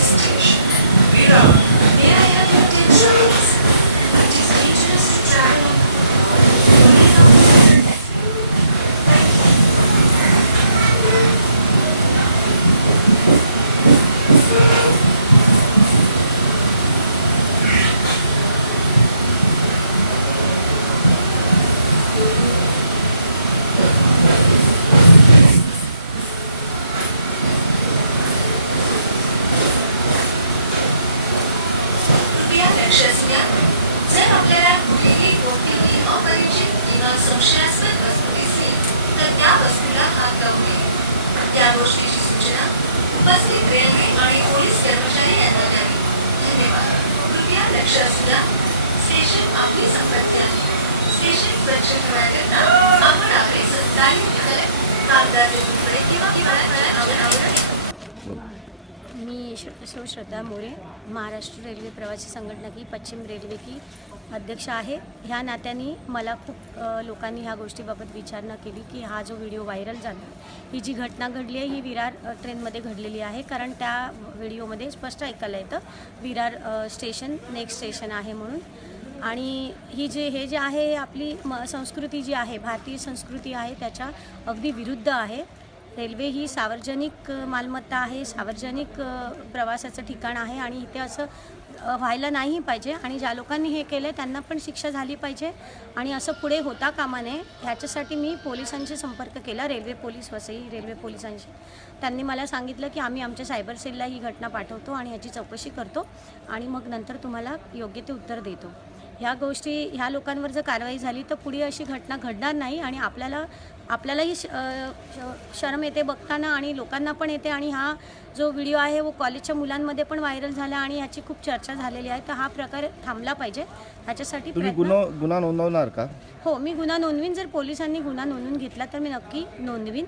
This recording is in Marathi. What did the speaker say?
station. Virar, may I have your attention, please? It is dangerous to travel. कृपया लक्षात घ्या, जर आपल्याला कुठेही कोणतीही अपरिचित किंवा संशयास्पद वस्तू दिसली तर त्या वस्तूला हात लावू नये. या गोष्टीची सूचना उपस्थित रेल्वे आणि पोलीस कर्मचारी यांना द्यावी. धन्यवाद. कृपया लक्षात घ्या, स्टेशन आपली संपत्ती आहे. स्टेशन स्वच्छ ठेवण्याकरता आपण आपले सरकारी विकलन कागदाचे तुकडे किंवा आवड मी श्रद्धा मोरे, महाराष्ट्र रेल्वे प्रवासी संघटना की पश्चिम रेल्वे की अध्यक्ष आहे. ह्या नात्याने मला खूप लोकांनी ह्या गोष्टीबाबत विचारणा केली की हा जो व्हिडिओ व्हायरल झाला, ही जी घटना घडली आहे ही विरार ट्रेनमध्ये घडलेली आहे. कारण त्या व्हिडिओमध्ये स्पष्ट ऐकायला येतं विरार स्टेशन नेक्स्ट स्टेशन आहे म्हणून. आणि हे जे आहे हे आपली संस्कृती जी आहे, भारतीय संस्कृती आहे, त्याच्या अगदी विरुद्ध आहे. रेल्वे ही सार्वजनिक मालमत्ता आहे, सार्वजनिक प्रवासाचं ठिकाण आहे आणि इथे असं व्हायला नाही पाहिजे. आणि ज्या लोकांनी हे केलं त्यांना पण शिक्षा झाली पाहिजे आणि असं पुढे होता कामा नये. ह्याच्यासाठी मी पोलिसांशी संपर्क केला, रेल्वे पोलीस वसई रेल्वे पोलिसांशी. त्यांनी मला सांगितलं की आम्ही आमच्या सायबर सेलला ही घटना पाठवतो आणि ह्याची चौकशी करतो आणि मग नंतर तुम्हाला योग्य ते उत्तर देतो. ह्या लोकांवर जर कारवाई झाली तर पुढे अशी घटना घडणार नाही आणि आपल्यालाही शरम येते बघताना आणि लोकांना पण येते. आणि हा जो व्हिडिओ आहे वो कॉलेजच्या मुलांमध्ये पण व्हायरल झाला आणि ह्याची खूप चर्चा झालेली आहे. तर हा प्रकार थांबला पाहिजे, ह्याच्यासाठी तुम्ही गुन्हा नोंदवणार का? हो, मी गुन्हा नोंदवीन. जर पोलिसांनी गुन्हा नोंदवून घेतला तर मी नक्की नोंदवीन.